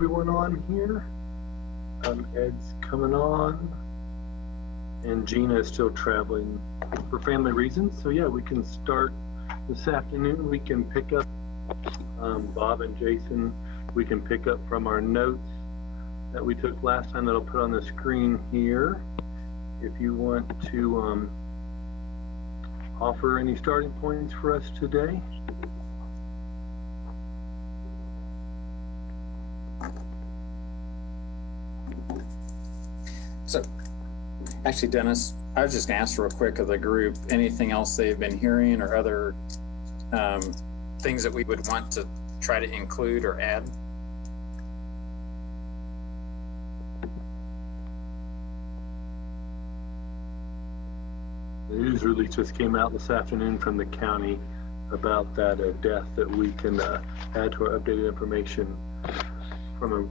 everyone on here. Ed's coming on, and Gina is still traveling for family reasons. So yeah, we can start this afternoon. We can pick up Bob and Jason. We can pick up from our notes that we took last time that I'll put on the screen here. If you want to offer any starting points for us today. So, actually, Dennis, I was just going to ask real quick of the group, anything else they've been hearing or other things that we would want to try to include or add? The news release just came out this afternoon from the county about that death that we can add to our updated information from a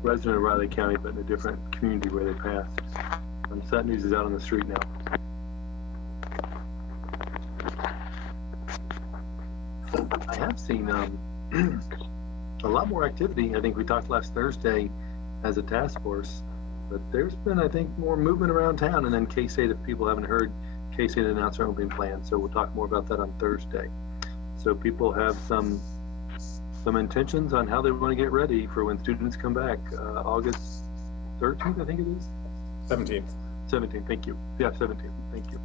resident of Riley County, but in a different community where they passed. So that news is out on the street now. I have seen a lot more activity. I think we talked last Thursday as a task force, but there's been, I think, more movement around town. And then K-State, if people haven't heard, K-State announced their opening plan. So we'll talk more about that on Thursday. So people have some intentions on how they want to get ready for when students come back. August 13th, I think it is? 17th. 17th, thank you. Yeah, 17th, thank you.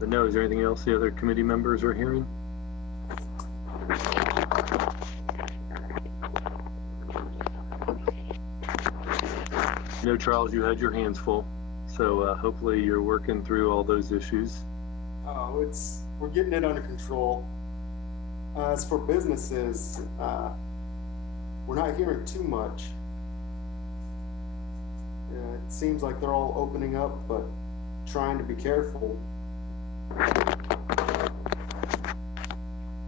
But no, is there anything else the other committee members are hearing? You know, Charles, you had your hands full, so hopefully you're working through all those issues. Oh, we're getting it under control. As for businesses, we're not hearing too much. It seems like they're all opening up, but trying to be careful.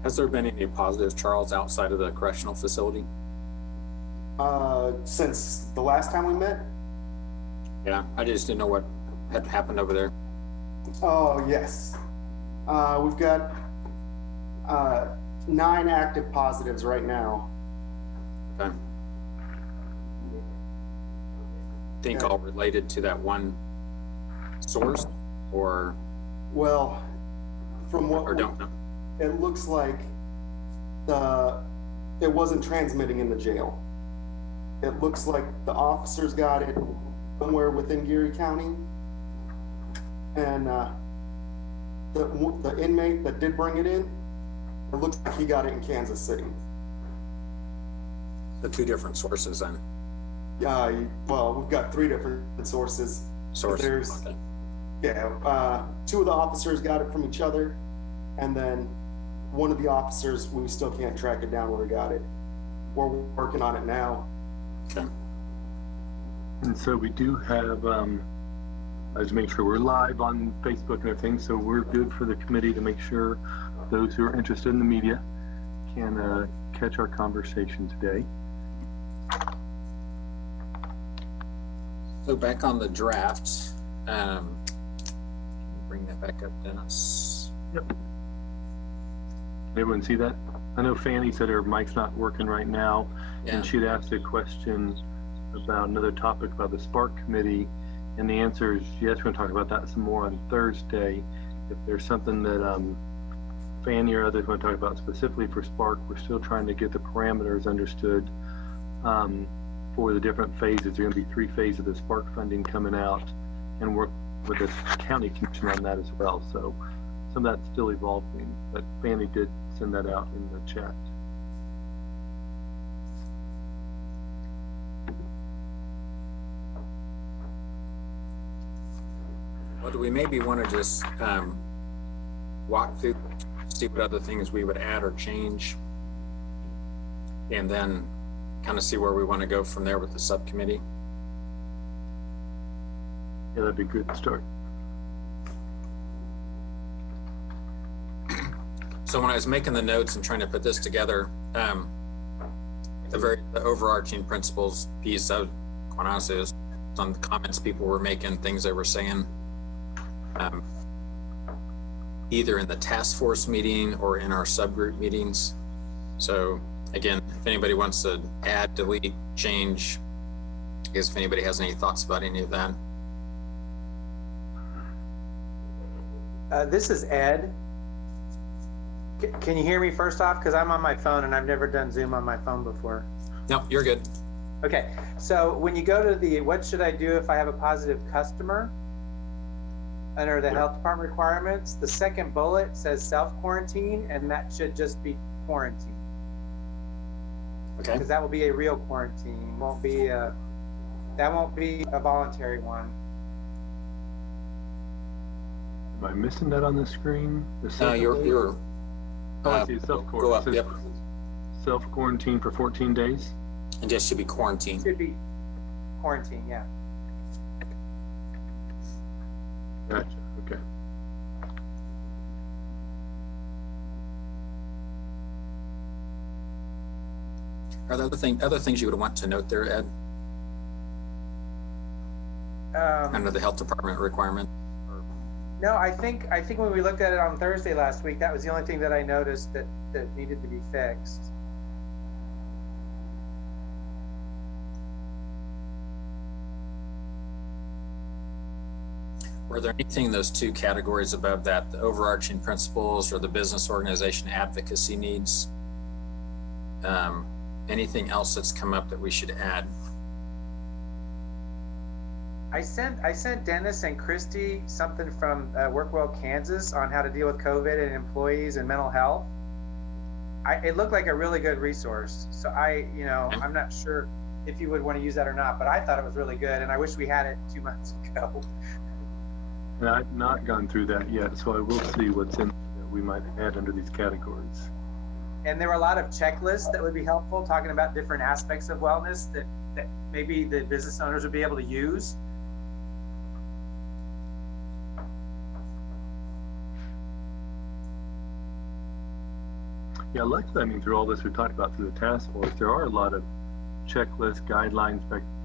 Has there been any positives, Charles, outside of the correctional facility? Since the last time we met? Yeah, I just didn't know what had happened over there. Oh, yes. We've got 9 active positives right now. Okay. Think all related to that one source, or? Well, from what don't know. It looks like it wasn't transmitting in the jail. It looks like the officers got it somewhere within Geary County, and the inmate that did bring it in, it looks like he got it in Kansas City. The 2 different sources then? Yeah, well, we've got 3 different sources. Sources, okay. Yeah, 2 of the officers got it from each other, and then one of the officers, we still can't track it down where he got it. We're working on it now. Okay. And so we do have, I just make sure we're live on Facebook and everything, so we're good for the committee to make sure those who are interested in the media can catch our conversation today. So back on the draft, bring that back up, Dennis. Yep. Everyone see that? I know Fanny said her mic's not working right now, and she'd asked a question about another topic about the Spark Committee, and the answer is yes, we're going to talk about that some more on Thursday. If there's something that Fanny or others want to talk about specifically for Spark, we're still trying to get the parameters understood for the different phases. There are going to be 3 phases of the Spark funding coming out, and work with the county commission on that as well. So some of that's still evolving, but Fanny did send that out in the chat. Well, do we maybe want to just walk through, see what other things we would add or change, and then kind of see where we want to go from there with the subcommittee? Yeah, that'd be a good start. So when I was making the notes and trying to put this together, the overarching principles piece, I was, quite honestly, was on the comments people were making, things they were saying, either in the task force meeting or in our subgroup meetings. So again, if anybody wants to add, delete, change, I guess if anybody has any thoughts about any of that. This is Ed. Can you hear me first off? Because I'm on my phone and I've never done Zoom on my phone before. No, you're good. Okay, so when you go to the, what should I do if I have a positive customer? Under the health department requirements, the second bullet says self-quarantine, and that should just be quarantine. Okay. Because that will be a real quarantine, that won't be a voluntary one. Am I missing that on the screen? No, you're. Oh, I see, self-quarantine. Go up, yep. Self-quarantine for 14 days? And just should be quarantine. Should be quarantine, yeah. Gotcha, okay. Are there other things you would want to note there, Ed? Under the health department requirement? No, I think when we looked at it on Thursday last week, that was the only thing that I noticed that needed to be fixed. Were there anything in those two categories above that, the overarching principles or the business organization advocacy needs? Anything else that's come up that we should add? I sent Dennis and Christy something from WorkWell Kansas on how to deal with COVID and employees and mental health. It looked like a really good resource. So I'm not sure if you would want to use that or not, but I thought it was really good, and I wish we had it 2 months ago. And I've not gone through that yet, so I will see what's in that we might add under these categories. And there were a lot of checklists that would be helpful, talking about different aspects of wellness that maybe the business owners would be able to use. Yeah, luckily, through all this we talked about through the task force, there are a lot of checklists, guidelines,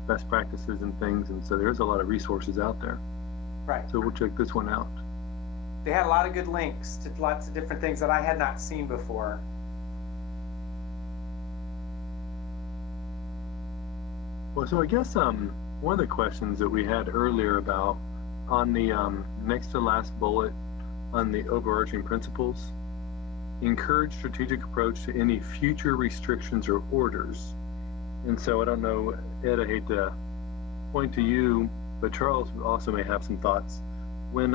best practices and things, and so there's a lot of resources out there. Right. So we'll check this one out. They had a lot of good links to lots of different things that I had not seen before. Well, so I guess one of the questions that we had earlier about on the next to last bullet on the overarching principles, encourage strategic approach to any future restrictions or orders. And so I don't know, Ed, I hate to point to you, but Charles also may have some thoughts. When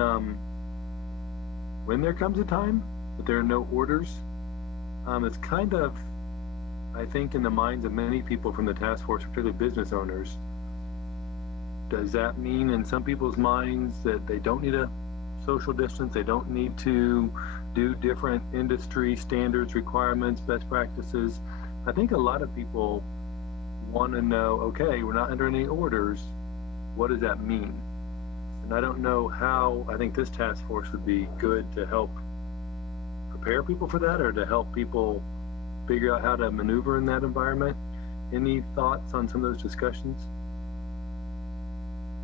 there comes a time that there are no orders, it's kind of, I think, in the minds of many people from the task force, particularly business owners, does that mean in some people's minds that they don't need a social distance, they don't need to do different industry standards, requirements, best practices? I think a lot of people want to know, okay, we're not under any orders, what does that mean? And I don't know how, I think this task force would be good to help prepare people for that, or to help people figure out how to maneuver in that environment. Any thoughts on some of those discussions?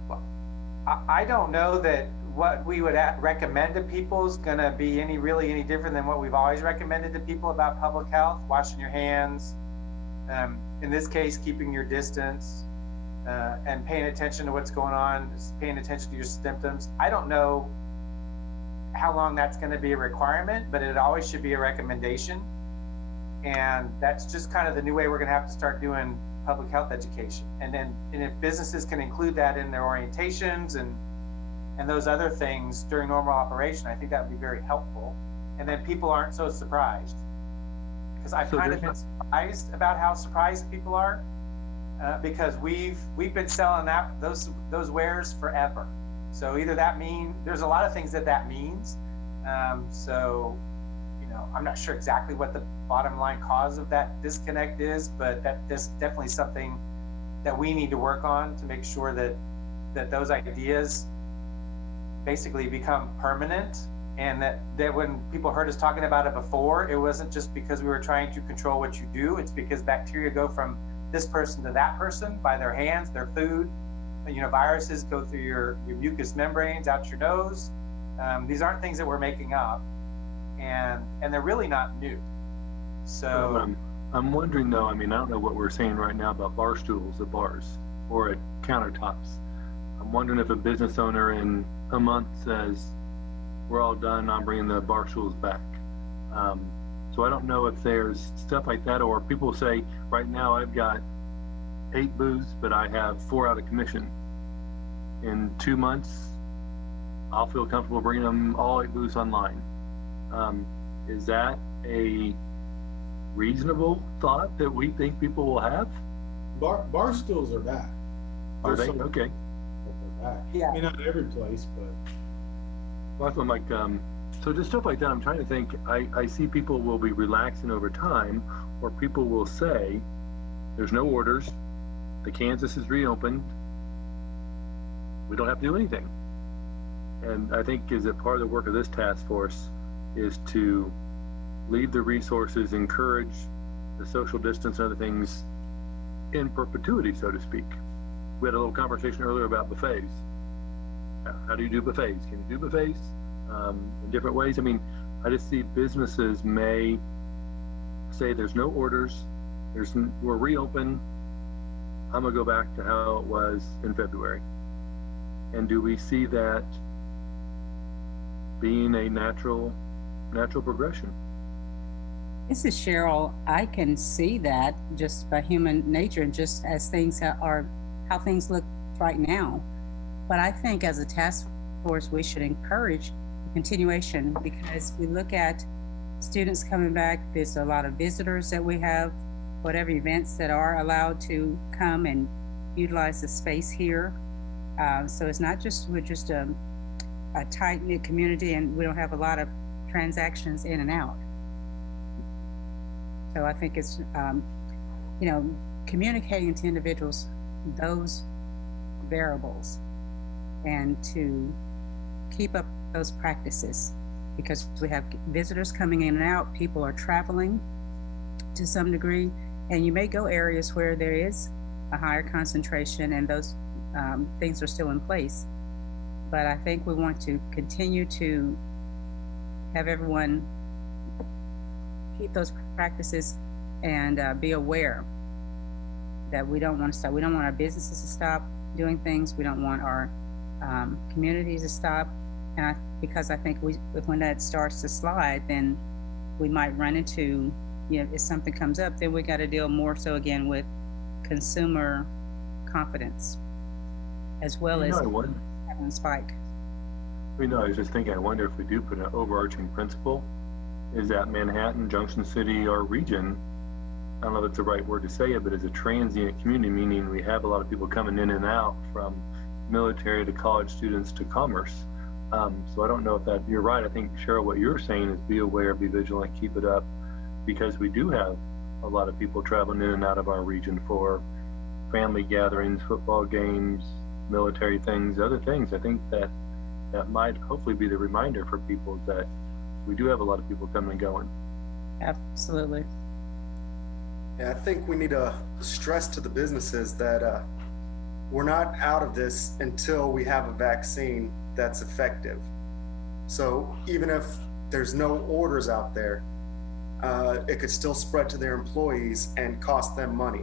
Well, I don't know that what we would recommend to people is going to be really any different than what we've always recommended to people about public health: washing your hands, in this case, keeping your distance, and paying attention to what's going on, paying attention to your symptoms. I don't know how long that's going to be a requirement, but it always should be a recommendation. And that's just kind of the new way we're going to have to start doing public health education. And if businesses can include that in their orientations and those other things during normal operation, I think that would be very helpful. And then people aren't so surprised, because I've kind of been surprised about how surprised people are, because we've been selling those wares forever. So either there's a lot of things that means. So I'm not sure exactly what the bottom line cause of that disconnect is, but that's definitely something that we need to work on to make sure that those ideas basically become permanent, and that when people heard us talking about it before, it wasn't just because we were trying to control what you do. It's because bacteria go from this person to that person by their hands, their food. Viruses go through your mucous membranes out your nose. These aren't things that we're making up, and they're really not new. So I'm wondering though, I mean, I don't know what we're saying right now about bar stools at bars or at countertops. I'm wondering if a business owner in a month says, we're all done, I'm bringing the bar stools back. So I don't know if there's stuff like that, or people say, right now I've got 8 booths, but I have 4 out of commission. In 2 months, I'll feel comfortable bringing them all 8 booths online. Is that a reasonable thought that we think people will have? Bar stools are back. Are they? Okay. They're back. Yeah. I mean, not every place, but. Well, that's what I'm like, so just stuff like that, I'm trying to think, I see people will be relaxing over time, or people will say, there's no orders, the Kansas is reopened, we don't have to do anything. And I think is that part of the work of this task force is to leave the resources, encourage the social distance and other things in perpetuity, so to speak. We had a little conversation earlier about buffets. How do you do buffets? Can you do buffets in different ways? I mean, I just see businesses may say there's no orders, we're reopened, I'm gonna go back to how it was in February. And do we see that being a natural progression? This is Cheryl. I can see that just by human nature and just as things are, how things look right now. But I think as a task force, we should encourage continuation, because we look at students coming back. There's a lot of visitors that we have, whatever events that are allowed to come and utilize the space here. So it's not just, we're just a tight-knit community and we don't have a lot of transactions in and out. So I think it's, communicating to individuals those variables and to keep up those practices, because we have visitors coming in and out, people are traveling to some degree, and you may go areas where there is a higher concentration and those things are still in place. But I think we want to continue to have everyone keep those practices and be aware that we don't want to stop. We don't want our businesses to stop doing things. We don't want our communities to stop. And because I think when that starts to slide, then we might run into, if something comes up, then we got to deal more so again with consumer confidence, as well as having a spike. I was just thinking, I wonder if we do put an overarching principle, is that Manhattan, Junction City, our region, I don't know if it's the right word to say it, but as a transient community, meaning we have a lot of people coming in and out from military to college students to commerce. So I don't know if that, you're right. I think, Cheryl, what you're saying is be aware, be vigilant, keep it up, because we do have a lot of people traveling in and out of our region for family gatherings, football games, military things, other things. I think that might hopefully be the reminder for people that we do have a lot of people coming and going. Absolutely. Yeah, I think we need to stress to the businesses that we're not out of this until we have a vaccine that's effective. So even if there's no orders out there, it could still spread to their employees and cost them money.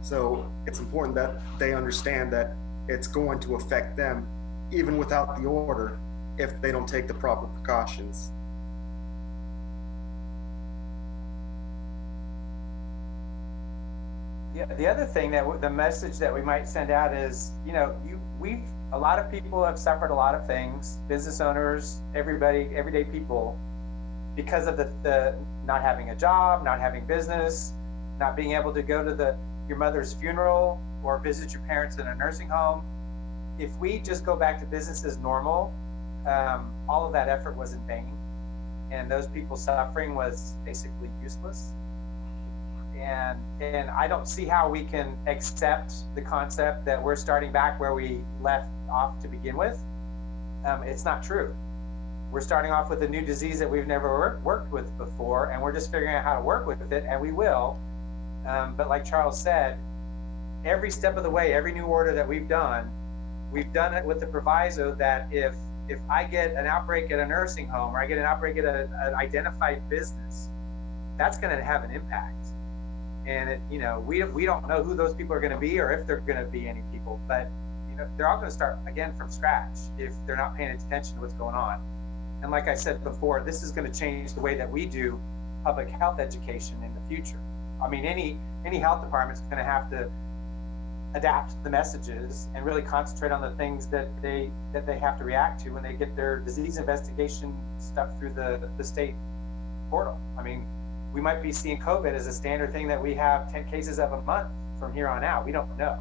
So it's important that they understand that it's going to affect them even without the order if they don't take the proper precautions. Yeah, the other thing the message that we might send out is, a lot of people have suffered a lot of things, business owners, everybody, everyday people, because of the not having a job, not having business, not being able to go to your mother's funeral or visit your parents in a nursing home. If we just go back to business as normal, all of that effort was in vain, and those people suffering was basically useless. And I don't see how we can accept the concept that we're starting back where we left off to begin with. It's not true. We're starting off with a new disease that we've never worked with before, and we're just figuring out how to work with it, and we will. But like Charles said, every step of the way, every new order that we've done it with the proviso that if I get an outbreak at a nursing home or I get an outbreak at an identified business, that's going to have an impact. And we don't know who those people are going to be or if they're going to be any people, but they're all going to start again from scratch if they're not paying attention to what's going on. And like I said before, this is going to change the way that we do public health education in the future. I mean, any health department is going to have to adapt the messages and really concentrate on the things that they have to react to when they get their disease investigation stuff through the state portal. I mean, we might be seeing COVID as a standard thing that we have 10 cases of a month from here on out. We don't know.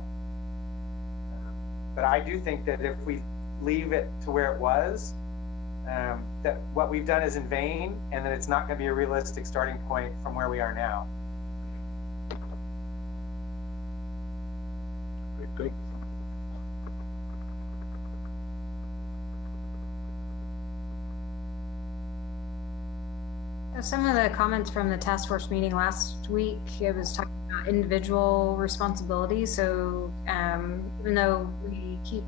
But I do think that if we leave it to where it was, that what we've done is in vain, and that it's not going to be a realistic starting point from where we are now. Thanks. Some of the comments from the task force meeting last week, it was talking about individual responsibility. So even though we keep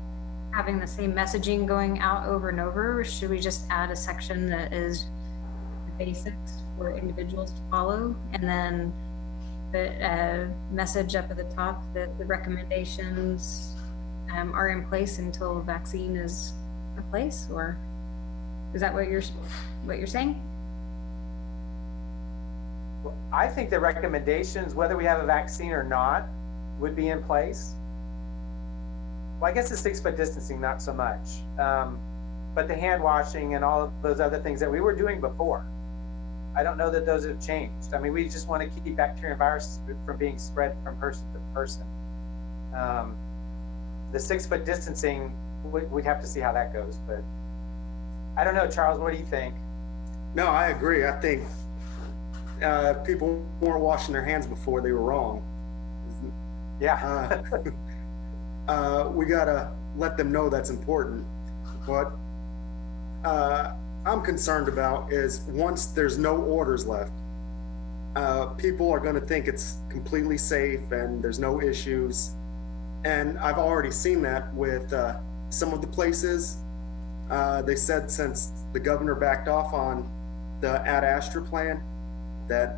having the same messaging going out over and over, should we just add a section that is the basics for individuals to follow, and then the message up at the top that the recommendations are in place until vaccine is in place? Or is that what you're saying? Well, I think the recommendations, whether we have a vaccine or not, would be in place. Well, I guess the 6 foot distancing, not so much. But the hand washing and all of those other things that we were doing before, I don't know that those have changed. I mean, we just want to keep bacteria and viruses from being spread from person to person. The 6 foot distancing, we'd have to see how that goes, but I don't know. Charles, what do you think? No, I agree. I think if people weren't washing their hands before, they were wrong. Yeah. We gotta let them know that's important. What I'm concerned about is once there's no orders left, people are going to think it's completely safe and there's no issues. And I've already seen that with some of the places. They said since the governor backed off on the Ad Astra plan that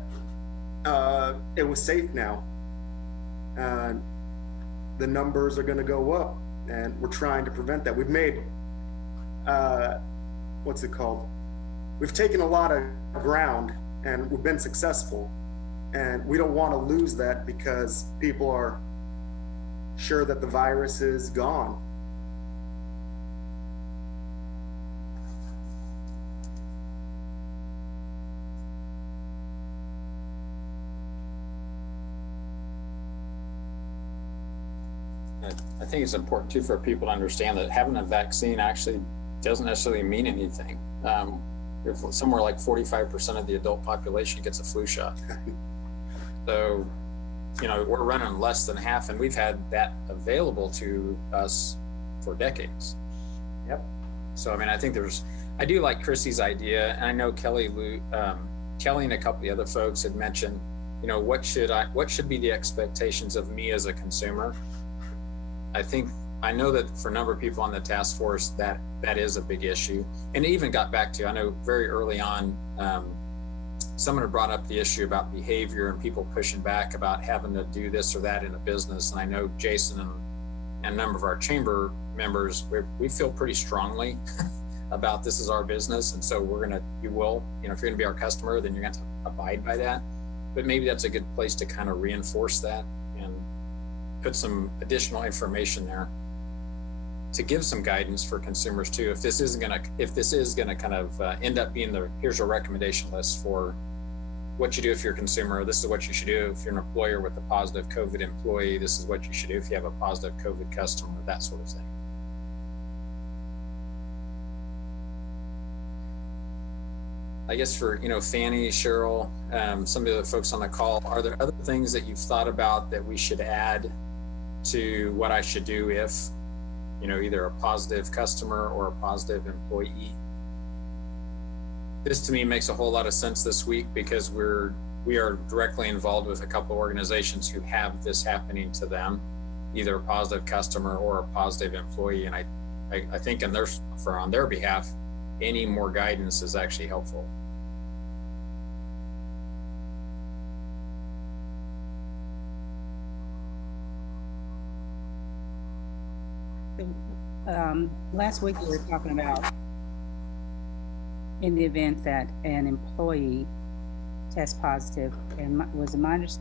it was safe now. The numbers are going to go up, and we're trying to prevent that. We've made, what's it called? We've taken a lot of ground, and we've been successful, and we don't want to lose that because people are sure that the virus is gone. I think it's important too for people to understand that having a vaccine actually doesn't necessarily mean anything. If somewhere like 45% of the adult population gets a flu shot. So, we're running less than half, and we've had that available to us for decades. Yep. So, I mean, I think I do like Chrissy's idea, and I know Kelly and a couple of the other folks had mentioned, what should be the expectations of me as a consumer? I know that for a number of people on the task force, that is a big issue. And it even got back to, I know very early on, someone had brought up the issue about behavior and people pushing back about having to do this or that in a business. And I know Jason and a number of our chamber members, we feel pretty strongly about this is our business. And so you will, if you're going to be our customer, then you're going to have to abide by that. But maybe that's a good place to kind of reinforce that and put some additional information there to give some guidance for consumers too. If this is going to kind of end up being here's a recommendation list for what you do if you're a consumer, this is what you should do. If you're an employer with a positive COVID employee, this is what you should do if you have a positive COVID customer, that sort of thing. I guess for, Fanny, Cheryl, some of the other folks on the call, are there other things that you've thought about that we should add to what I should do if, either a positive customer or a positive employee? This to me makes a whole lot of sense this week because we are directly involved with a couple of organizations who have this happening to them, either a positive customer or a positive employee. And I think on their behalf, any more guidance is actually helpful. last week we were talking about in the event that an employee tests positive, and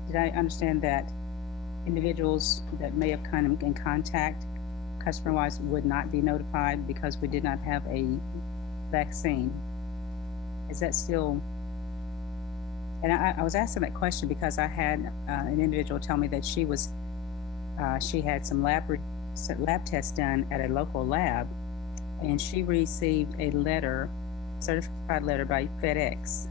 did I understand that individuals that may have come in contact customer-wise would not be notified because we did not have a vaccine? Is that still? And I was asking that question because I had an individual tell me that she had some lab tests done at a local lab, and she received a certified letter by FedEx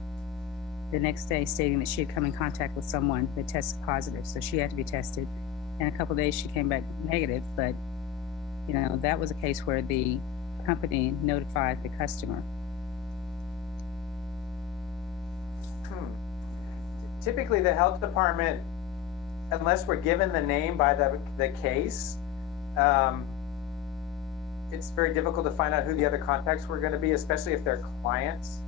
the next day stating that she had come in contact with someone that tested positive, so she had to be tested. In a couple of days she came back negative, but that was a case where the company notified the customer. Typically the health department, unless we're given the name by the case, it's very difficult to find out who the other contacts were going to be, especially if they're clients.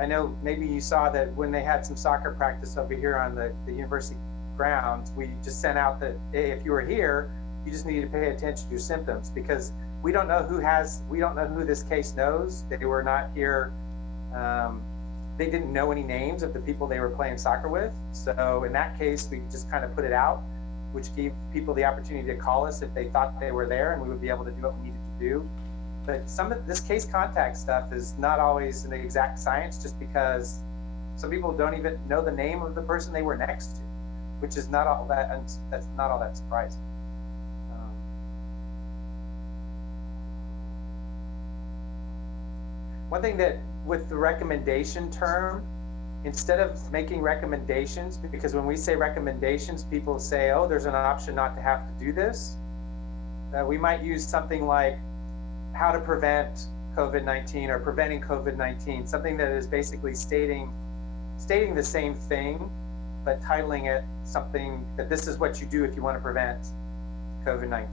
I know maybe you saw that when they had some soccer practice over here on the university grounds, we just sent out that, hey, if you were here, you just need to pay attention to your symptoms, because we don't know who this case knows. They were not here. They didn't know any names of the people they were playing soccer with. So in that case, we just kind of put it out, which gave people the opportunity to call us if they thought they were there, and we would be able to do what we needed to do. But some of this case contact stuff is not always an exact science, just because some people don't even know the name of the person they were next to, which is not all that, and that's not all that surprising. One thing that with the recommendation term, instead of making recommendations, because when we say recommendations, people say, oh, there's an option not to have to do this. We might use something like how to prevent COVID-19 or preventing COVID-19, something that is basically stating the same thing, but titling it something that this is what you do if you want to prevent COVID-19.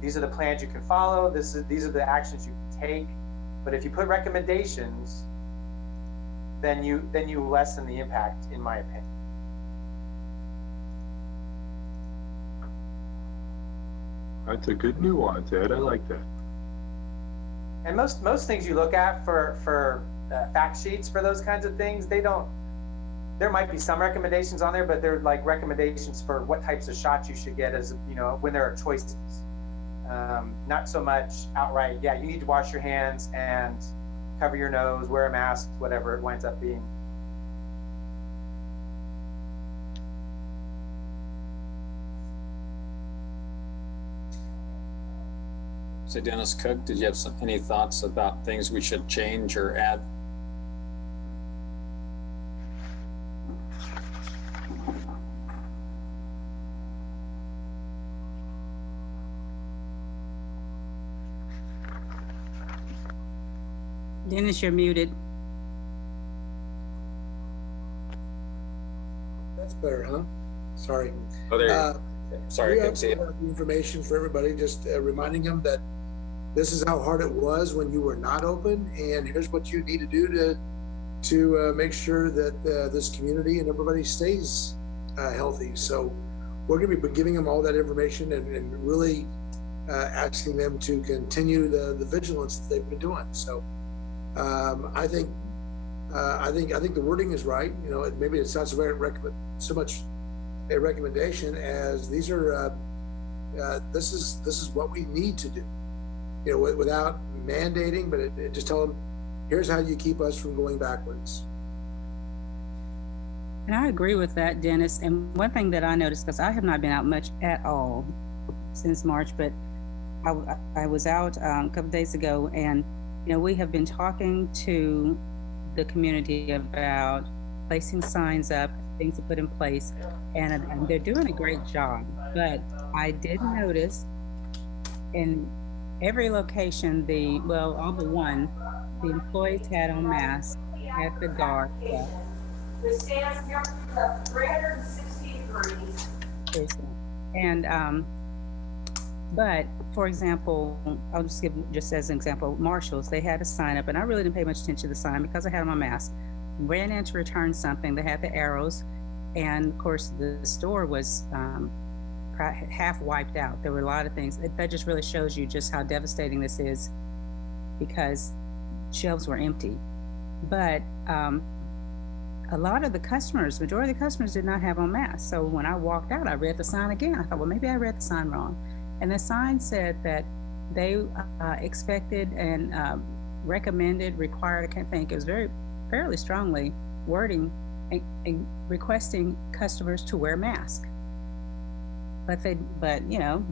These are the plans you can follow. These are the actions you can take. But if you put recommendations, then you lessen the impact, in my opinion. That's a good nuance, Ed. I like that. And most things you look at for fact sheets for those kinds of things, there might be some recommendations on there, but they're like recommendations for what types of shots you should get, as when there are choices. Not so much outright, yeah, you need to wash your hands and cover your nose, wear a mask, whatever it winds up being. So Dennis Cook, did you have any thoughts about things we should change or add? Dennis, you're muted. That's better, huh? Sorry. Oh, there you go. Sorry, I couldn't see it. Information for everybody, just reminding them that this is how hard it was when you were not open, and here's what you need to do to make sure that this community and everybody stays healthy. So we're going to be giving them all that information and really asking them to continue the vigilance that they've been doing. So I think the wording is right. Maybe it's not so much a recommendation as these are this is what we need to do. Without mandating, but it just tell them, here's how you keep us from going backwards. And I agree with that, Dennis. And one thing that I noticed, because I have not been out much at all since March, but I was out a couple of days ago, and we have been talking to the community about placing signs up, things to put in place, and they're doing a great job. But I did notice in every location, all but one, the employees had on masks at the guard. The stands here up 360 degrees. And but for example, I'll just give as an example, Marshalls, they had a sign up, and I really didn't pay much attention to the sign because I had on my mask. Ran in to return something. They had the arrows, and of course the store was half wiped out. There were a lot of things. That just really shows you just how devastating this is, because shelves were empty. But a lot of the customers, majority of the customers did not have on masks. So when I walked out, I read the sign again. I thought, well, maybe I read the sign wrong. And the sign said that they expected and recommended, required, I can't think, it was fairly strongly wording and requesting customers to wear masks. But you know,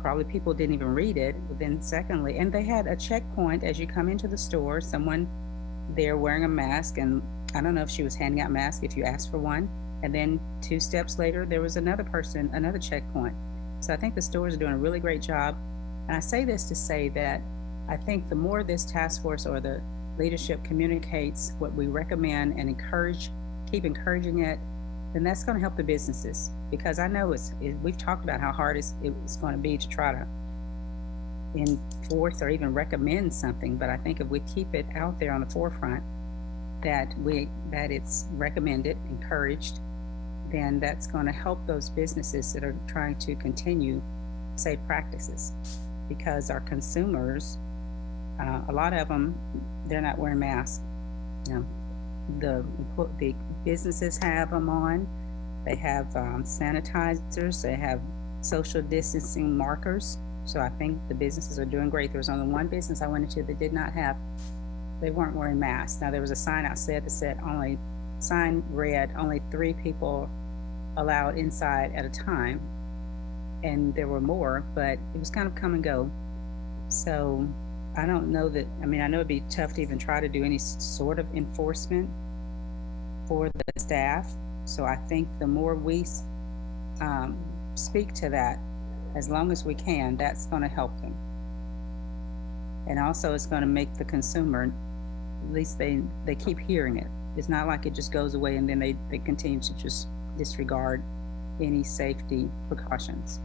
probably people didn't even read it. But then secondly, and they had a checkpoint as you come into the store, someone there wearing a mask, and I don't know if she was handing out masks if you asked for one. And then 2 steps later, there was another person, another checkpoint. So I think the stores are doing a really great job. And I say this to say that I think the more this task force or the leadership communicates what we recommend and keep encouraging it, then that's going to help the businesses. Because I know we've talked about how hard it's going to be to try to enforce or even recommend something. But I think if we keep it out there on the forefront, that it's recommended, encouraged, then that's going to help those businesses that are trying to continue safe practices. Because our consumers, a lot of them, they're not wearing masks. You know, the businesses have them on. They have sanitizers. They have social distancing markers. So I think the businesses are doing great. There was only one business I went into that did not have. They weren't wearing masks. Now there was a sign outside that said only 3 people allowed inside at a time, and there were more, but it was kind of come and go. So I don't know that. I mean, I know it'd be tough to even try to do any sort of enforcement for the staff. So I think the more we speak to that, as long as we can, that's going to help them. And also it's going to make the consumer, at least they keep hearing it. It's not like it just goes away and then they continue to just disregard any safety precautions.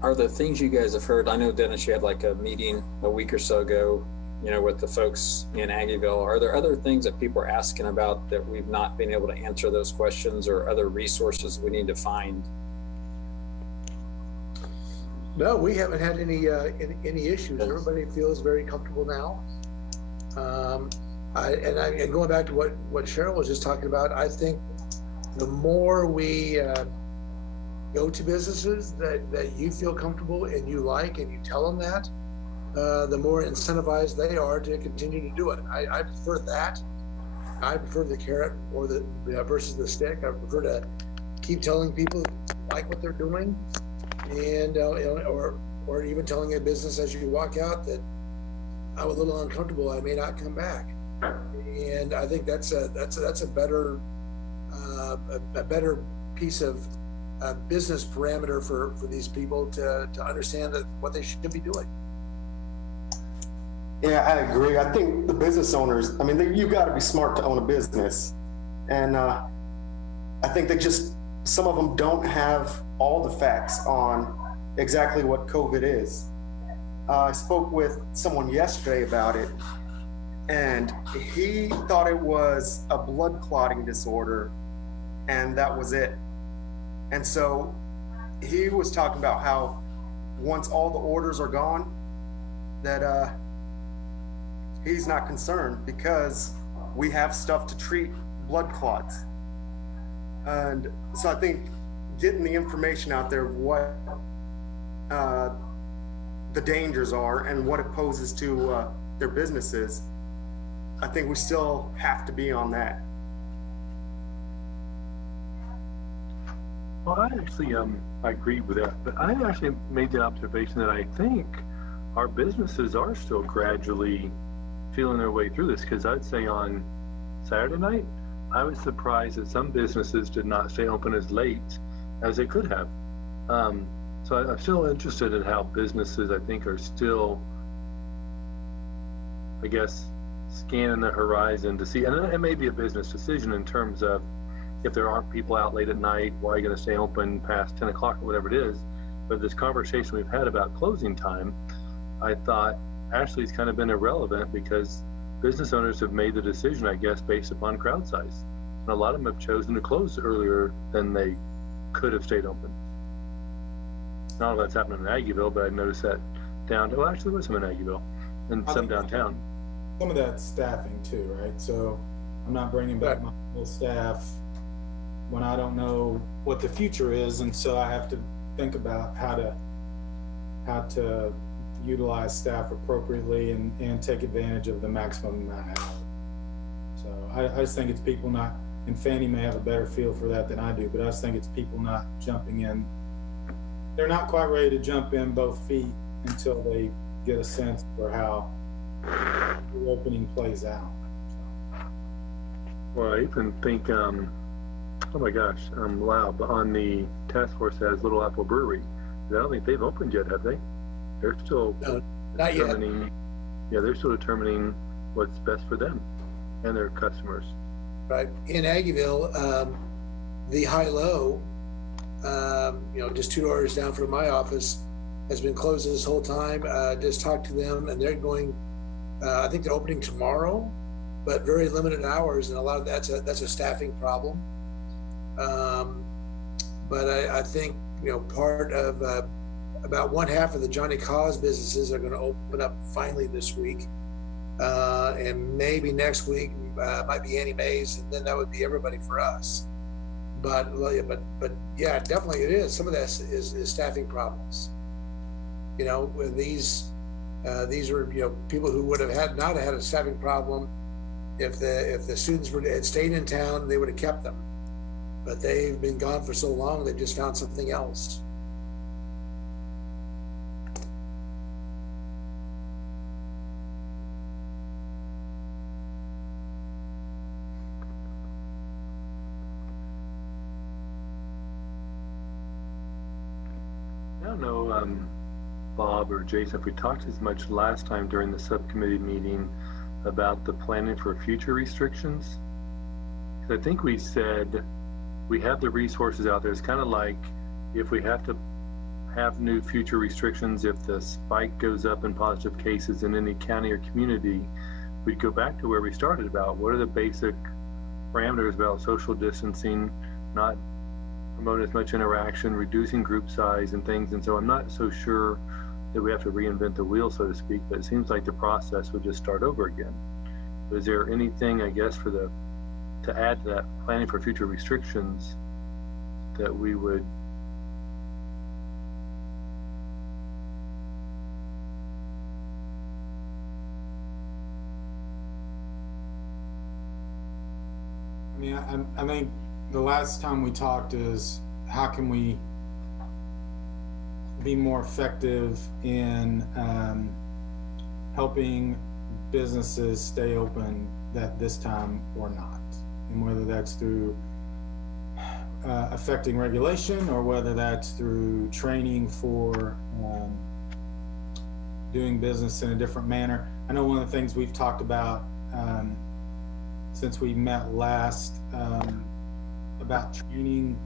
Are there things you guys have heard? I know, Dennis, you had like a meeting a week or so ago, you know, with the folks in Aggieville. Are there other things that people are asking about that we've not been able to answer those questions, or other resources we need to find? No, we haven't had any issues. Everybody feels very comfortable now. And going back to what Cheryl was just talking about, I think the more we go to businesses that you feel comfortable and you like, and you tell them that, the more incentivized they are to continue to do it. I prefer that. I prefer the carrot or the versus the stick. I prefer to keep telling people like what they're doing, and or even telling a business as you walk out that I'm a little uncomfortable, I may not come back. And I think that's a better piece of business parameter for these people to understand that what they should be doing. Yeah, I agree. I think the business owners, I mean, you've got to be smart to own a business. And I think some of them don't have all the facts on exactly what COVID is. I spoke with someone yesterday about it, and he thought it was a blood clotting disorder, and that was it. And so he was talking about how once all the orders are gone, that he's not concerned because we have stuff to treat blood clots. And so I think getting the information out there of what the dangers are and what it poses to their businesses, I think we still have to be on that. Well, I actually I agree with that, but I actually made the observation that I think our businesses are still gradually feeling their way through this, because I'd say on Saturday night, I was surprised that some businesses did not stay open as late as they could have. So I'm still interested in how businesses, I think, are still, I guess, scanning the horizon to see, and it may be a business decision in terms of if there aren't people out late at night, why are you going to stay open past 10 o'clock or whatever it is. But this conversation we've had about closing time, I thought actually it's kind of been irrelevant because business owners have made the decision, I guess, based upon crowd size. And a lot of them have chosen to close earlier than they could have stayed open. Not all that's happening in Aggieville, but I noticed that well, actually there was some in Aggieville and some downtown. Some of that's staffing too, right? So I'm not bringing back my full staff when I don't know what the future is, and so I have to think about how to utilize staff appropriately and take advantage of the maximum amount of hours. So I just think it's people not, and Fannie may have a better feel for that than I do, but I just think it's people not jumping in. They're not quite ready to jump in both feet until they get a sense for how the opening plays out. So. Well, I even think, oh my gosh, I'm loud, but on the task force has Little Apple Brewery. I don't think they've opened yet, have they? They're still determining. Yet. Yeah, they're still determining what's best for them and their customers. Right. In Aggieville, the high-low, just 2 doors down from my office, has been closed this whole time. Just talked to them, and they're going. I think they're opening tomorrow, but very limited hours, and a lot of that's a staffing problem. But I think part of about one half of the Johnny Cause businesses are going to open up finally this week, and maybe next week might be Annie Mae's, and then that would be everybody for us. But yeah, definitely it is. Some of that is staffing problems. When these were people who would have not had a staffing problem if the students had stayed in town, they would have kept them. But they've been gone for so long, they've just found something else. I don't know, Bob or Jason, if we talked as much last time during the subcommittee meeting about the planning for future restrictions. I think we said we have the resources out there. It's kind of like if we have to have new future restrictions, if the spike goes up in positive cases in any county or community, we'd go back to where we started about what are the basic parameters about social distancing, not promote as much interaction, reducing group size and things. And so I'm not so sure that we have to reinvent the wheel, so to speak, but it seems like the process would just start over again. Is there anything, I guess, to add to that planning for future restrictions that we would? I mean, I think the last time we talked is how can we be more effective in helping businesses stay open that this time or not, and whether that's through affecting regulation or whether that's through training for doing business in a different manner. I know one of the things we've talked about since we met last about training.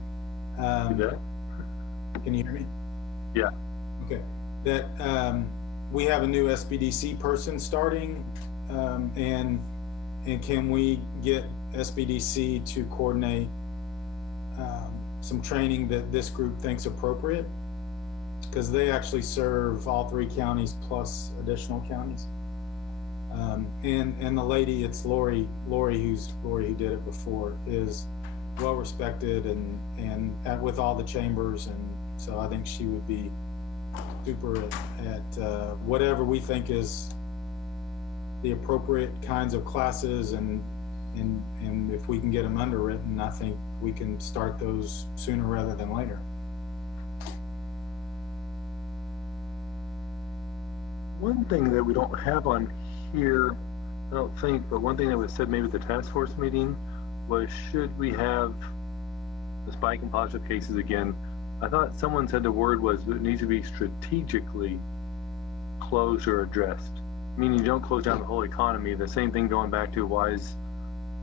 Can you hear me? Yeah. Okay. That we have a new SBDC person starting, and can we get SBDC to coordinate some training that this group thinks appropriate? Because they actually serve all 3 counties plus additional counties. And the lady, it's Lori who did it before, is well respected and with all the chambers, and so I think she would be super at whatever we think is the appropriate kinds of classes, and if we can get them underwritten, I think we can start those sooner rather than later. One thing that we don't have on here, I don't think, but one thing that was said maybe at the task force meeting was, should we have the spike in positive cases again? I thought someone said the word was it needs to be strategically closed or addressed, meaning you don't close down the whole economy. The same thing going back to why is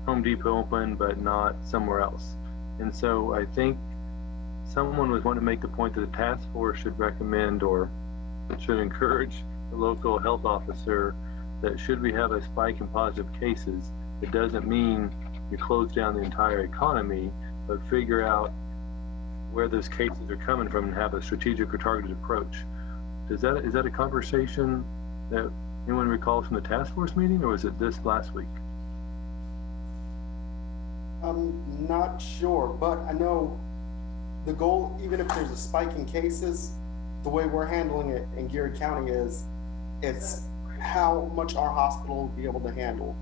Home Depot open but not somewhere else? And so I think someone was wanting to make the point that the task force should recommend or should encourage the local health officer that should we have a spike in positive cases, it doesn't mean you close down the entire economy, but figure out where those cases are coming from and have a strategic or targeted approach. Is that a conversation that anyone recalls from the task force meeting, or was it this last week? I'm not sure, but I know the goal, even if there's a spike in cases, the way we're handling it in Geary County is it's how much our hospital will be able to handle.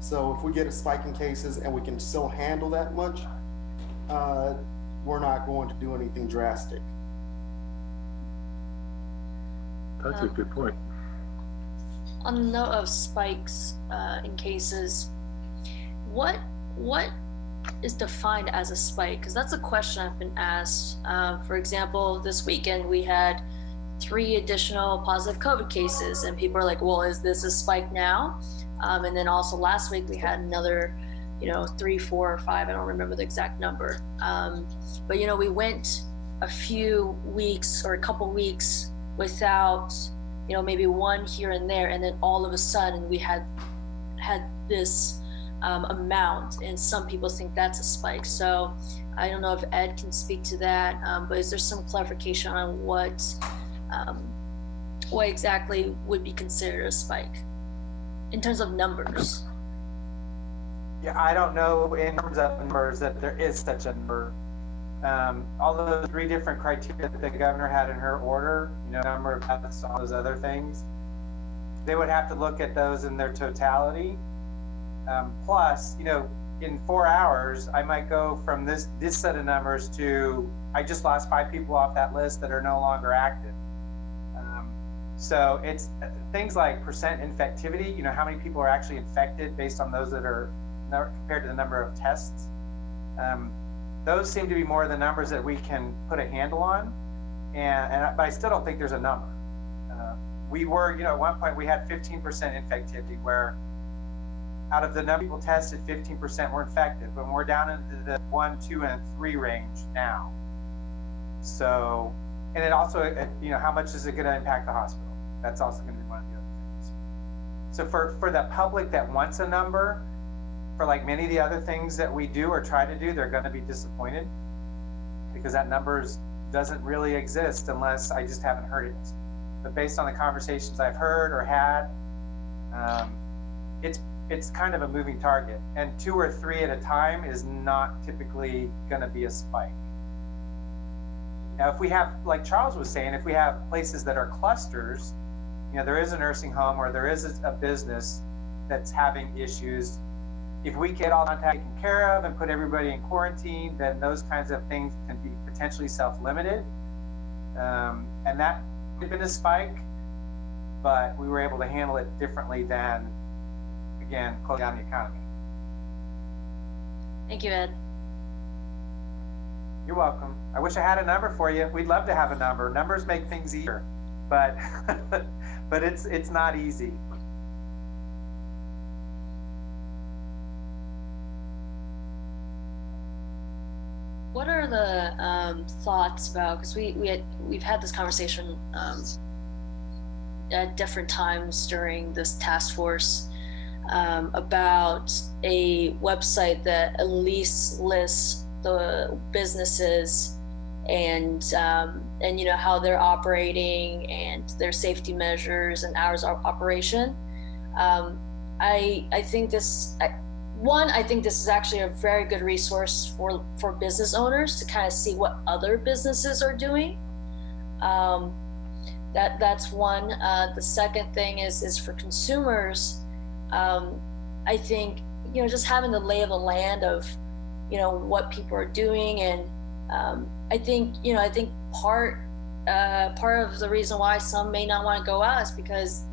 So if we get a spike in cases and we can still handle that much, we're not going to do anything drastic. That's a good point. On the note of spikes in cases, what is defined as a spike? Because that's a question I've been asked. For example, this weekend we had 3 additional positive COVID cases, and people are like, well, is this a spike now? And then also last week we had another, 3, 4, or 5, I don't remember the exact number. But, we went a few weeks or a couple weeks without, maybe one here and there, and then all of a sudden we had this amount, and some people think that's a spike. So I don't know if Ed can speak to that, but is there some clarification on what exactly would be considered a spike in terms of numbers? Yeah, I don't know in terms of numbers that there is such a number. All those 3 different criteria that the governor had in her order, number of deaths, all those other things, they would have to look at those in their totality. Plus, in 4 hours, I might go from this set of numbers to, I just lost 5 people off that list that are no longer active. So it's things like percent infectivity, how many people are actually infected based on those that are compared to the number of tests. Those seem to be more the numbers that we can put a handle on. But I still don't think there's a number. We were, at one point we had 15% infectivity, where out of the number of people tested, 15% were infected, but we're down into the 1, 2, and 3 range now. So, and it also, how much is it going to impact the hospital? That's also going to be one of the other things. So for the public that wants a number, for like many of the other things that we do or try to do, they're going to be disappointed because that number doesn't really exist unless I just haven't heard it. But based on the conversations I've heard or had, it's kind of a moving target, and 2 or 3 at a time is not typically going to be a spike. Now, if we have, like Charles was saying, if we have places that are clusters, there is a nursing home or there is a business that's having issues. If we get all that taken care of and put everybody in quarantine, then those kinds of things can be potentially self-limited. And that could have been a spike, but we were able to handle it differently than, again, close down the economy. Thank you, Ed. You're welcome. I wish I had a number for you. We'd love to have a number. Numbers make things easier, but but it's not easy. What are the thoughts about, because we've had this conversation at different times during this task force about a website that at least lists the businesses and how they're operating and their safety measures and hours of operation. I think this is actually a very good resource for business owners to kind of see what other businesses are doing. That's one. The second thing is for consumers. I think, just having the lay of the land of, what people are doing. And I think part of the reason why some may not want to go out is because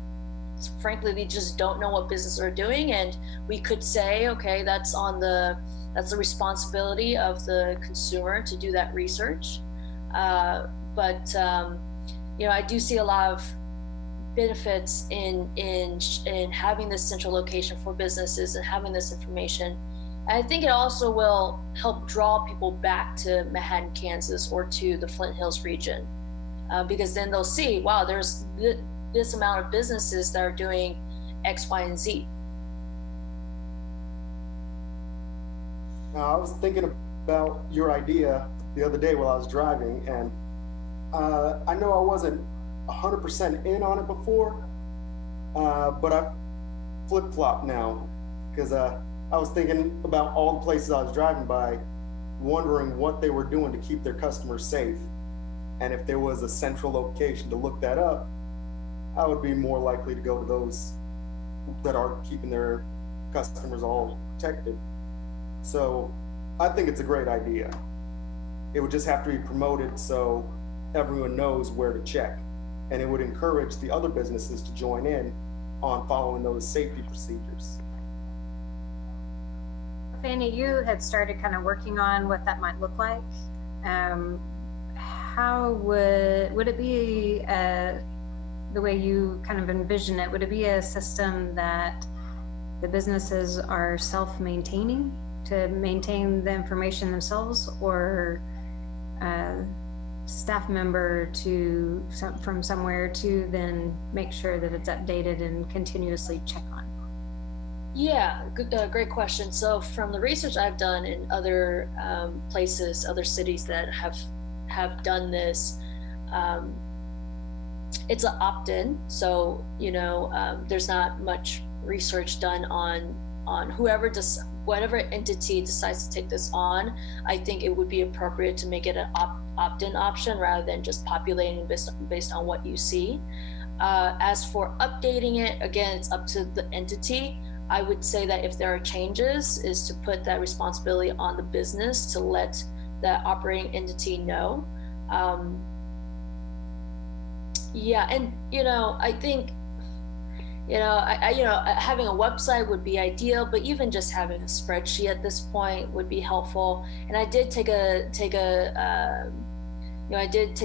frankly, we just don't know what businesses are doing. And we could say, okay, that's the responsibility of the consumer to do that research. But I do see a lot of benefits in having this central location for businesses and having this information. And I think it also will help draw people back to Manhattan, Kansas, or to the Flint Hills region, because then they'll see, wow, there's this amount of businesses that are doing X, Y, and Z. I was thinking about your idea the other day while I was driving, and I know I wasn't 100% in on it before, but I flip-flop now, because I was thinking about all the places I was driving by, wondering what they were doing to keep their customers safe. And if there was a central location to look that up, I would be more likely to go to those that are keeping their customers all protected. So I think it's a great idea. It would just have to be promoted so everyone knows where to check. And it would encourage the other businesses to join in on following those safety procedures. Fanny, you had started kind of working on what that might look like. How would it be the way you kind of envision it? Would it be a system that the businesses are self-maintaining to maintain the information themselves, or a staff member from somewhere to then make sure that it's updated and continuously check on? Yeah, good, great question. So from the research I've done in other places, other cities that have done this, it's an opt-in. So, there's not much research done on whatever entity decides to take this on. I think it would be appropriate to make it an opt-in option rather than just populating based on what you see. As for updating it, again, it's up to the entity. I would say that if there are changes, is to put that responsibility on the business to let that operating entity know. And I think having a website would be ideal, but even just having a spreadsheet at this point would be helpful. And I did take a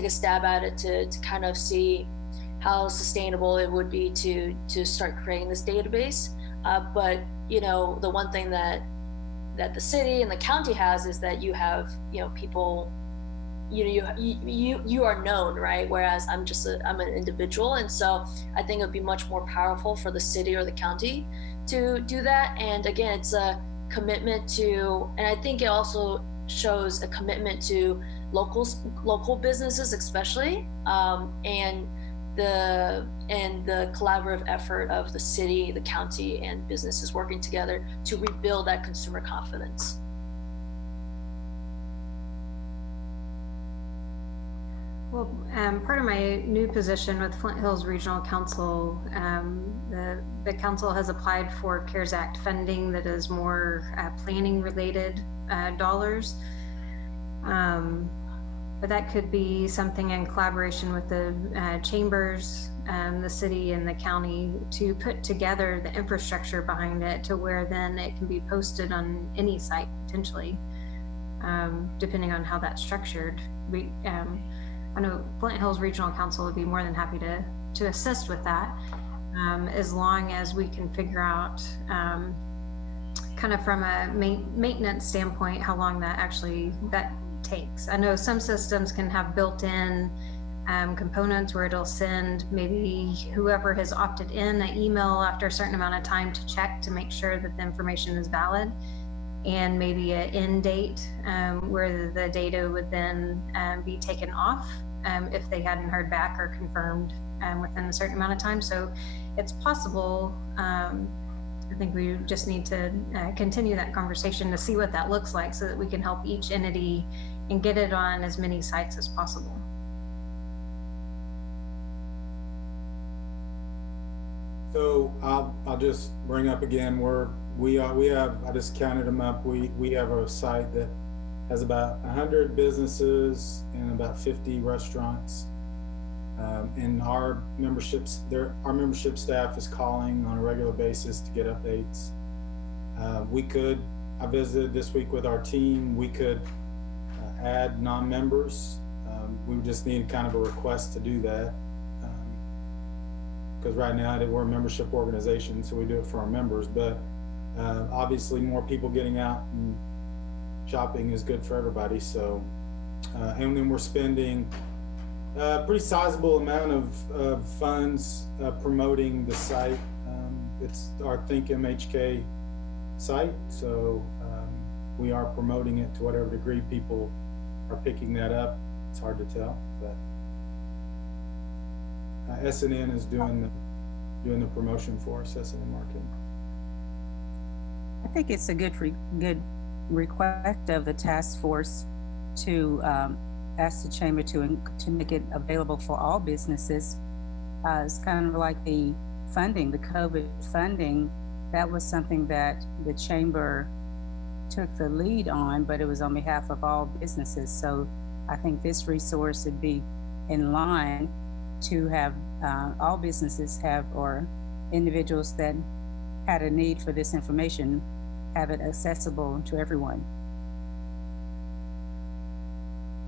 stab at it to kind of see how sustainable it would be to start creating this database. But the one thing that the city and the county has is that you have people, you are known, right? Whereas I'm an individual, and so I think it would be much more powerful for the city or the county to do that. And again, it's a commitment to, and I think it also shows a commitment to local businesses, especially, and the collaborative effort of the city, the county, and businesses working together to rebuild that consumer confidence. Well, part of my new position with Flint Hills Regional Council, the council has applied for CARES Act funding that is more planning related dollars. But that could be something in collaboration with the chambers, the city and the county to put together the infrastructure behind it to where then it can be posted on any site potentially, depending on how that's structured. I know Flint Hills Regional Council would be more than happy to assist with that, as long as we can figure out kind of from a maintenance standpoint how long that takes. I know some systems can have built-in components where it'll send maybe whoever has opted in an email after a certain amount of time to check to make sure that the information is valid, and maybe an end date where the data would then be taken off if they hadn't heard back or confirmed within a certain amount of time. So it's possible. I think we just need to continue that conversation to see what that looks like so that we can help each entity and get it on as many sites as possible. So I'll just bring up again, we have, I just counted them up. We have a site that has about 100 businesses and about 50 restaurants. And our membership staff is calling on a regular basis to get updates. I visited this week with our team, we could add non-members. We just need kind of a request to do that. Because right now we're a membership organization, so we do it for our members, but obviously more people getting out and shopping is good for everybody. So, and then we're spending a pretty sizable amount of funds promoting the site. It's our Think MHK site, so we are promoting it to whatever degree people are picking that up. It's hard to tell, but SNN is doing the promotion for us, SNN marketing. I think it's a good request of the task force to ask the chamber to make it available for all businesses. It's kind of like the funding, the COVID funding. That was something that the chamber took the lead on, but it was on behalf of all businesses. So I think this resource would be in line to have all businesses have, or individuals that had a need for this information, have it accessible to everyone.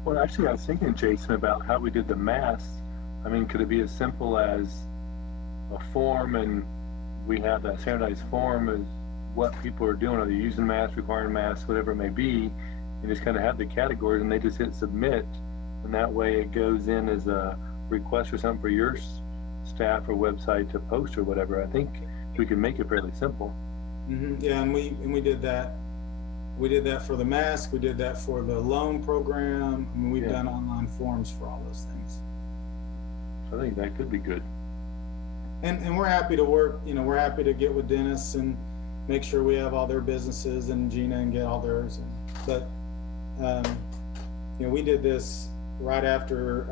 Well, actually, I was thinking, Jason, about how we did the masks. I mean, could it be as simple as a form, and we have that standardized form as what people are doing? Are they using masks, requiring masks, whatever it may be, and just kind of have the categories, and they just hit submit, and that way it goes in as a request or something for your staff or website to post or whatever. I think we can make it fairly simple. Mm-hmm. Yeah, and we did that. We did that for the mask. We did that for the loan program. I mean, we've done online forms for all those things. So I think that could be good. And we're happy to work. You know, we're happy to get with Dennis and make sure we have all their businesses, and Gina, and get all theirs. But you know, we did this right after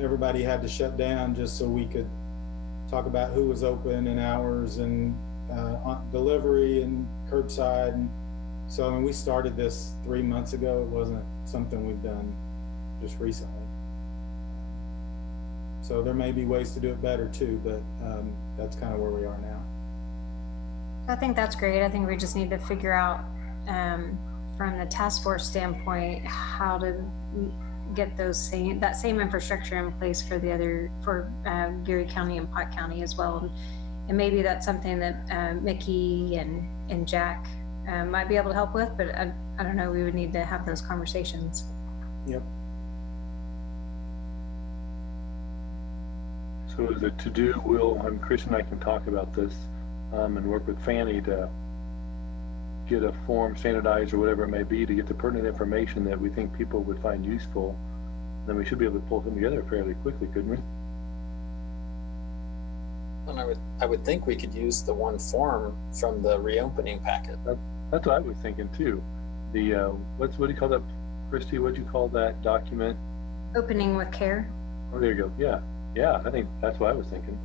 everybody had to shut down, just so we could talk about who was open and hours and delivery and curbside. And so, I mean, we started this 3 months ago. It wasn't something we've done just recently. So there may be ways to do it better too, but that's kind of where we are now. I think that's great. I think we just need to figure out from the task force standpoint how to get that same infrastructure in place for Geary County and Pot County as well. And maybe that's something that Mickey and Jack might be able to help with, but I don't know, we would need to have those conversations. Yep. So as a to-do, Chris and I can talk about this and work with Fanny to get a form standardized or whatever it may be to get the pertinent information that we think people would find useful. Then we should be able to pull them together fairly quickly, couldn't we? And I would think we could use the one form from the reopening packet. That's what I was thinking too. The what do you call that, Christy? What'd you call that document? Opening with care. Oh, there you go. Yeah. I think that's what I was thinking.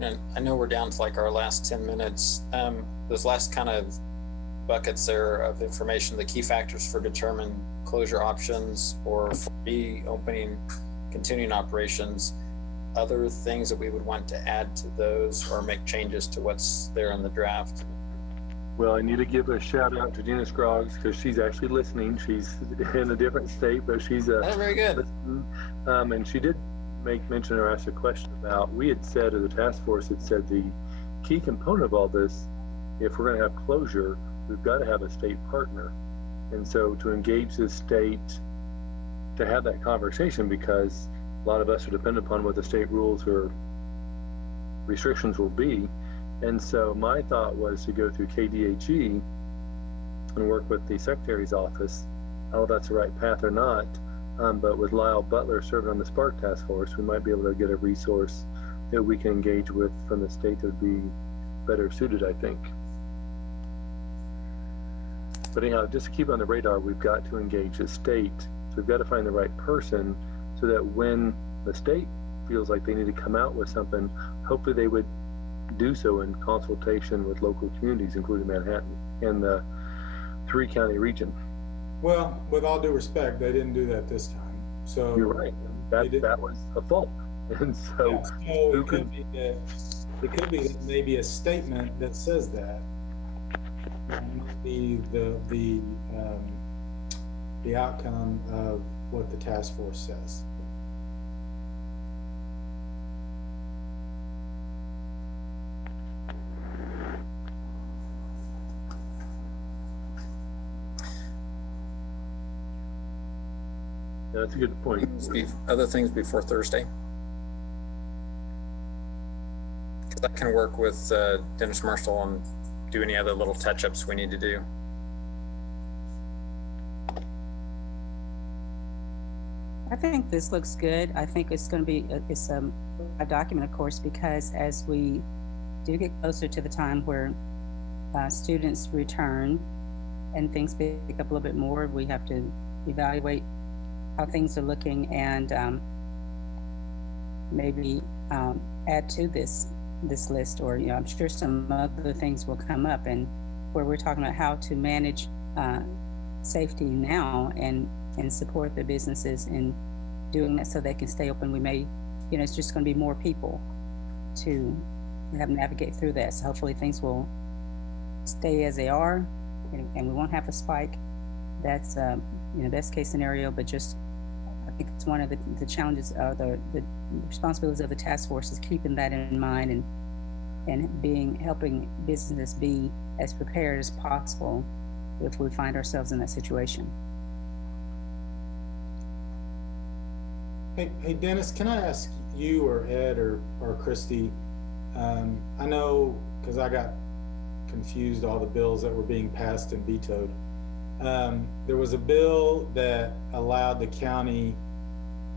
And I know we're down to like our last 10 minutes. Those last kind of buckets there of information, the key factors for determining closure options or for reopening continuing operations, other things that we would want to add to those or make changes to what's there in the draft. Well, I need to give a shout out to Gina Scroggs because she's actually listening. She's in a different state, but she's very good. Listening. And she did make mention or ask a question about, we had said, or the task force had said, the key component of all this, if we're going to have closure, we've got to have a state partner. And so to engage the state to have that conversation, because a lot of us are dependent upon what the state rules or restrictions will be. And so my thought was to go through KDHE and work with the Secretary's office. I don't know if that's the right path or not, but with Lyle Butler serving on the Spark Task Force, we might be able to get a resource that we can engage with from the state that would be better suited, I think. But anyhow, just to keep on the radar, we've got to engage the state. So we've got to find the right person so that when the state feels like they need to come out with something, hopefully they would do so in consultation with local communities, including Manhattan and the 3-county region. Well, with all due respect, they didn't do that this time. So you're right. That was a fault. And so, it could be maybe a statement that says that. That might be the outcome of what the task force says. Yeah, that's a good point. Other things before Thursday? Because I can work with Dennis Marshall and do any other little touch-ups we need to do. I think this looks good. I think it's going to be a document, of course, because as we do get closer to the time where students return and things pick up a little bit more, we have to evaluate how things are looking and maybe add to this list, or I'm sure some other things will come up, and where we're talking about how to manage safety now and support the businesses in doing that so they can stay open. We may, it's just going to be more people to have navigate through that. So hopefully things will stay as they are, and we won't have a spike. That's best case scenario. But just I think it's one of the challenges, the responsibilities of the task force is keeping that in mind and helping businesses be as prepared as possible if we find ourselves in that situation. Hey Dennis, can I ask you or Ed or Christy? I know because I got confused all the bills that were being passed and vetoed. There was a bill that allowed the county,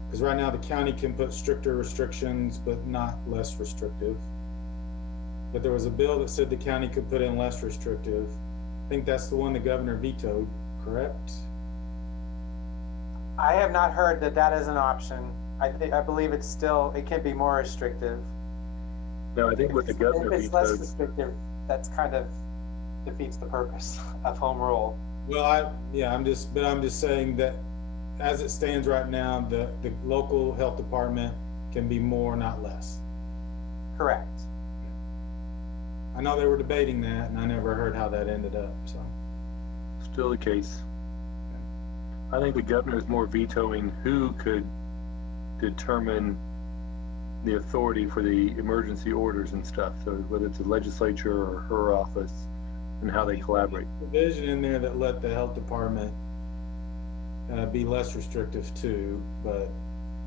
because right now the county can put stricter restrictions but not less restrictive. But there was a bill that said the county could put in less restrictive. I think that's the one the governor vetoed, correct? I have not heard that is an option. I believe it can be more restrictive. No, I think what the governor if it's less vetoed. restrictive, that's kind of defeats the purpose of home rule. Well, I'm just saying that as it stands right now, the local health department can be more, not less. Correct. I know they were debating that, and I never heard how that ended up. So, Still the case. I think the governor is more vetoing who could determine the authority for the emergency orders and stuff. So whether it's the legislature or her office and how they collaborate. Provision in there that let the health department be less restrictive too, but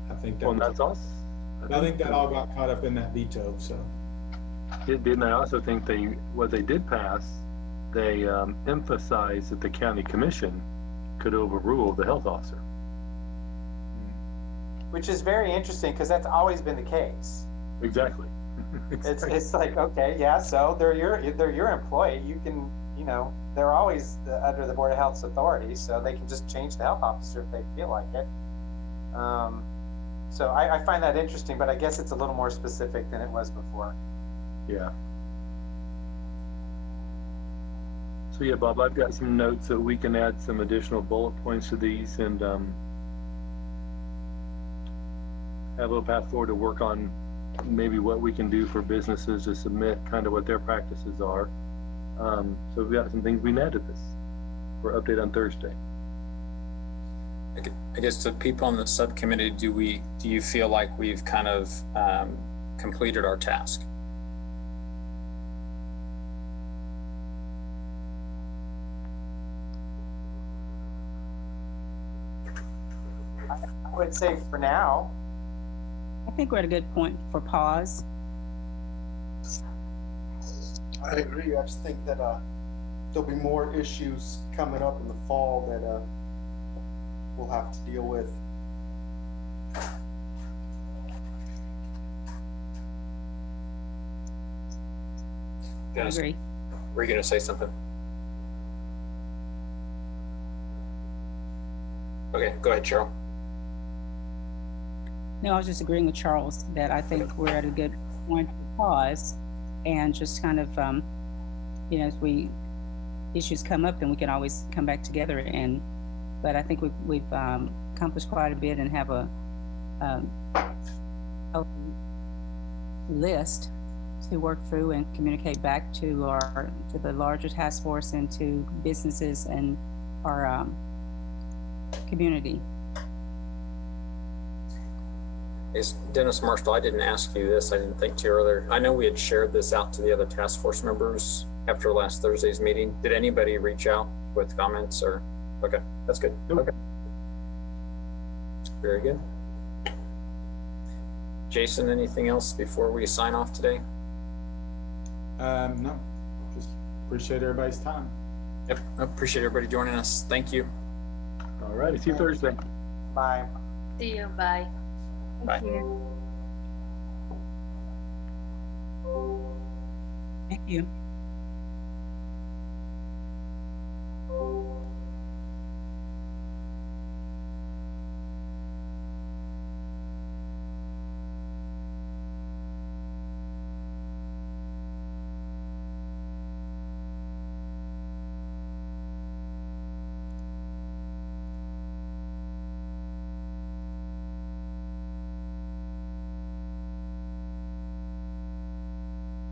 I think that that's us. I think that all got caught up in that veto. So It did, and I also think what they did pass, they emphasized that the county commission could overrule the health officer. Which is very interesting because that's always been the case. Exactly. It's like, okay, yeah, so they're your employee. You can, they're always under the Board of Health's authority, so they can just change the health officer if they feel like it. So I find that interesting, but I guess it's a little more specific than it was before. Yeah. So yeah, Bob, I've got some notes that we can add some additional bullet points to these and have a little path forward to work on maybe what we can do for businesses to submit kind of what their practices are. So we've got some things we can add to this for update on Thursday. I guess to people on the subcommittee, do you feel like we've kind of completed our task? I would say for now. I think we're at a good point for pause. I agree. I just think that there'll be more issues coming up in the fall that we'll have to deal with. Dennis, I agree. were you going to say something? Okay, go ahead, Cheryl. No, I was just agreeing with Charles that I think we're at a good point to pause and just kind of, as issues come up, then we can always come back together. But I think we've accomplished quite a bit and have a list to work through and communicate back to the larger task force and to businesses and our community. Dennis Marshall, I didn't ask you this. I didn't think to earlier. I know we had shared this out to the other task force members after last Thursday's meeting. Did anybody reach out with comments or? Okay, that's good. Okay. Very good. Jason, anything else before we sign off today? No, just appreciate everybody's time. Yep, appreciate everybody joining us. Thank you. All right, see you Thursday. Bye. See you. Bye. Bye. Thank you.